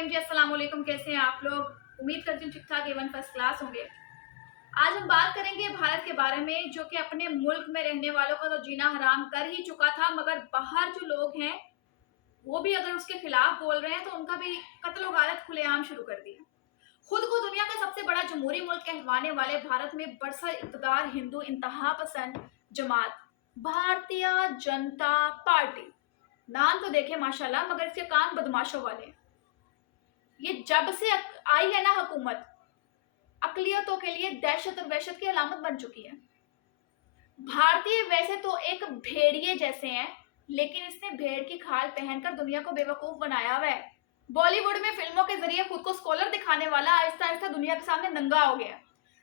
बहन जी, अस्सलाम वालेकुम। कैसे हैं आप लोग? उम्मीद करती हूँ ठीक ठाक एवन फर्स्ट क्लास होंगे। आज हम बात करेंगे भारत के बारे में, जो कि अपने मुल्क में रहने वालों का तो जीना हराम कर ही चुका था, मगर बाहर जो लोग हैं वो भी अगर उसके खिलाफ बोल रहे हैं तो उनका भी कत्ल और गारत खुलेआम शुरू कर दिया। खुद को दुनिया का सबसे बड़ा जमहूरी मुल्क कहलवाने वाले भारत में बरसर इक़्तिदार हिंदू इंतहा पसंद जमात भारतीय जनता पार्टी, नाम तो देखे माशाल्लाह, मगर इसके काम बदमाशों वाले हैं। ये जब से आई है ना हुकूमत, अकलियतों के लिए दहशत और वहशत की अलामत बन चुकी है। भारतीय वैसे तो एक भेड़िए जैसे हैं, लेकिन इसने भेड़ की खाल पहनकर दुनिया को बेवकूफ बनाया हुआ है। बॉलीवुड में फिल्मों के जरिए खुद को स्कॉलर दिखाने वाला आहिस्ता आहिस्ता दुनिया के सामने नंगा हो गया।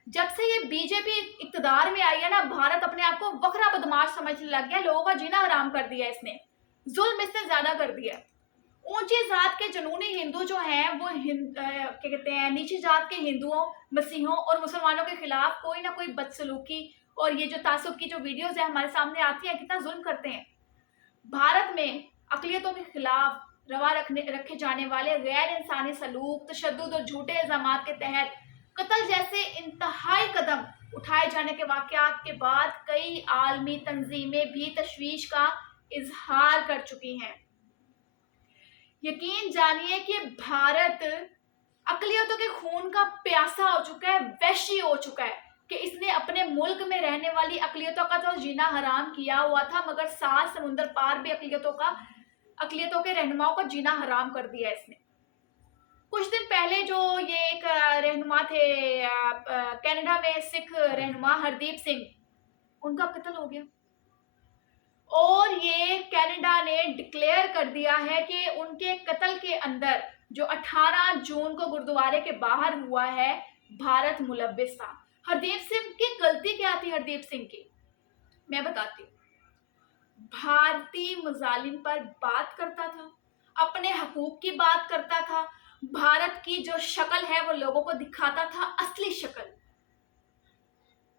जब से ये बीजेपी इक्तदार में आई है ना, भारत अपने आप को वखरा बदमाश समझने लग गया। लोगों का जीना हराम कर दिया इसने, जुल्म इसने ज्यादा कर दिया। ऊंची जात के जुनूनी हिंदू जो हैं वो क्या कहते हैं, नीची जात के हिंदुओं, मसीहों और मुसलमानों के खिलाफ कोई ना कोई बदसलूकी और ये जो तासुब की जो वीडियोस है हमारे सामने आती है, कितना जुल्म करते हैं। भारत में अकलियतों के खिलाफ रवा रखे जाने वाले गैर इंसानी सलूक, तशद्दुद और झूठे इल्जामात के तहत कत्ल जैसे इंतहाई कदम उठाए जाने के वाकयात के बाद कई आलमी तंजीमें भी तशवीश का इजहार कर चुकी हैं। यकीन जानिए कि भारत अकलियतों के खून का प्यासा हो चुका है, वहशी हो चुका है कि इसने अपने मुल्क में रहने वाली अकलियतों का तो जीना हराम किया हुआ था, मगर सात समुंदर पार भी अकलियतों के रहनुमाओं का जीना हराम कर दिया इसने। कुछ दिन पहले जो ये एक रहनुमा थे कनाडा में, सिख रहनुमा हरदीप सिंह, उनका कत्ल हो गया और ये कनाडा ने डिक्लेयर कर दिया है कि उनके कत्ल के अंदर जो 18 जून को गुरुद्वारे के बाहर हुआ है, भारत मुलव्विस था। हरदीप सिंह की गलती क्या थी? हरदीप सिंह की मैं बताती हूँ। भारतीय मुजालिम पर बात करता था, अपने हकूक की बात करता था, भारत की जो शक्ल है वो लोगों को दिखाता था, असली शक्ल।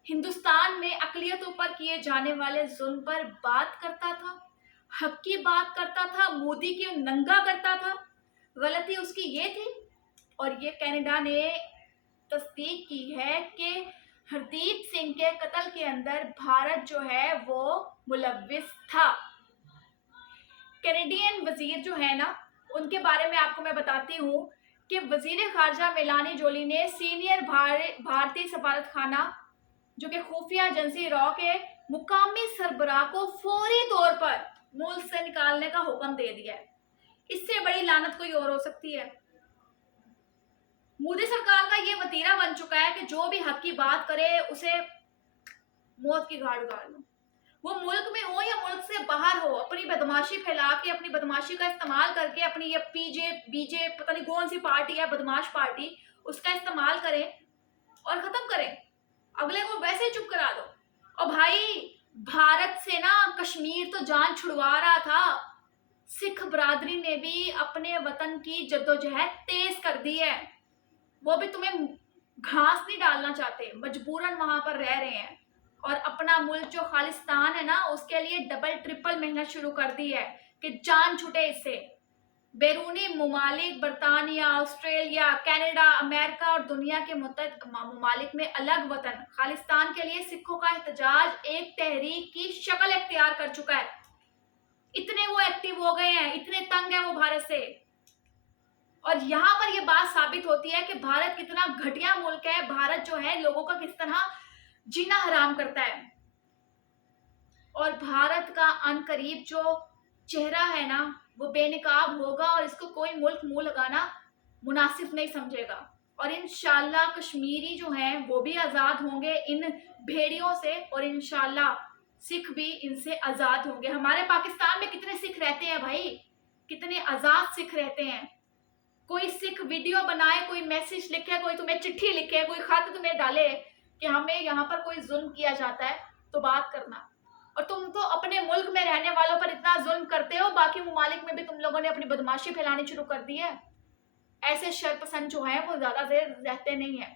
हिंदुस्तान में अकलियतों पर किए जाने वाले जुल्म पर बात करता था, हक की बात करता था, मोदी की नंगा करता था। गलती उसकी ये थी और ये कनाडा ने तस्दीक की है कि हरदीप सिंह के कत्ल के अंदर भारत जो है वो मुलव्विस था। कैनेडियन वजीर जो है ना, उनके बारे में आपको मैं बताती हूँ कि वजीर खारजा मेलानी जोली ने सीनियर भारतीय सफारतखाना जो कि खुफिया एजेंसी रॉ के मुकामी सरबराह को फौरी तौर पर मुल्क से निकालने का हुक्म दे दिया है। इससे बड़ी लानत कोई और हो सकती है? मोदी सरकार का ये वतीरा बन चुका है कि जो भी हक की बात करे उसे मौत की घाट उतार लो। वो मुल्क में हो या मुल्क से बाहर हो, अपनी बदमाशी फैला के, अपनी बदमाशी का इस्तेमाल करके, अपनी ये बीजे पता नहीं कौन सी पार्टी है, बदमाश पार्टी, उसका इस्तेमाल करें और खत्म करें, अगले को वैसे ही चुप करा दो। और भाई, भारत से ना कश्मीर तो जान छुड़वा रहा था, सिख बरादरी ने भी अपने वतन की जद्दोजहद तेज कर दी है। वो भी तुम्हें घास नहीं डालना चाहते, मजबूरन वहां पर रह रहे हैं और अपना मुल्क जो खालिस्तान है ना, उसके लिए डबल ट्रिपल मेहनत शुरू कर दी है कि जान छूटे इससे। बैरूनी ममालिक, बरतानिया, ऑस्ट्रेलिया, कनाडा, अमेरिका और दुनिया के मुतअद्दिद ममालिक में अलग वतन खालिस्तान के लिए सिखों का एहतजाज एक तहरीक की शक्ल इख्तियार कर चुका है। इतने वो एक्टिव हो गए हैं, इतने तंग है वो भारत से। और यहाँ पर ये बात साबित होती है कि भारत कितना घटिया मुल्क है। भारत जो है लोगों का किस तरह जीना हराम करता है। और भारत का अनकरीब जो चेहरा है ना, वो बेनकाब होगा और इसको कोई मुल्क मुंह लगाना मुनासिब नहीं समझेगा। और इंशाल्लाह कश्मीरी जो हैं वो भी आज़ाद होंगे इन भेड़ियों से, और इंशाल्लाह सिख भी इनसे आज़ाद होंगे। हमारे पाकिस्तान में कितने सिख रहते हैं भाई, कितने आज़ाद सिख रहते हैं। कोई सिख वीडियो बनाए, कोई मैसेज लिखे, कोई तुम्हें चिट्ठी लिखे, कोई खत तुम्हें डाले कि हमें यहाँ पर कोई जुल्म किया जाता है तो बात करना। और तुम तो अपने मुल्क में रहने वालों पर इतना जुल्म करते हो, बाकी ममालिक में भी तुम लोगों ने अपनी बदमाशी फैलानी शुरू कर दी है। ऐसे शरपसंद जो है वो ज्यादा देर रहते नहीं है।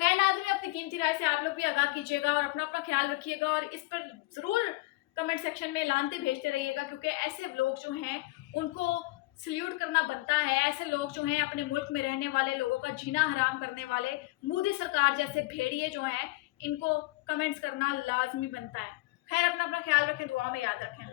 खैर नाज़रीन, अपनी कीमती राय से आप लोग भी आगाह कीजिएगा और अपना अपना ख्याल रखिएगा और इस पर जरूर कमेंट सेक्शन में लानते भेजते रहिएगा, क्योंकि ऐसे लोग जो हैं उनको सल्यूट करना बनता है। ऐसे लोग जो हैं अपने मुल्क में रहने वाले लोगों का जीना हराम करने वाले मोदी सरकार जैसे भेड़िए जो हैं, इनको कमेंट्स करना लाजमी बनता है। खैर, अपना अपना ख्याल रखें, दुआ में याद रखें।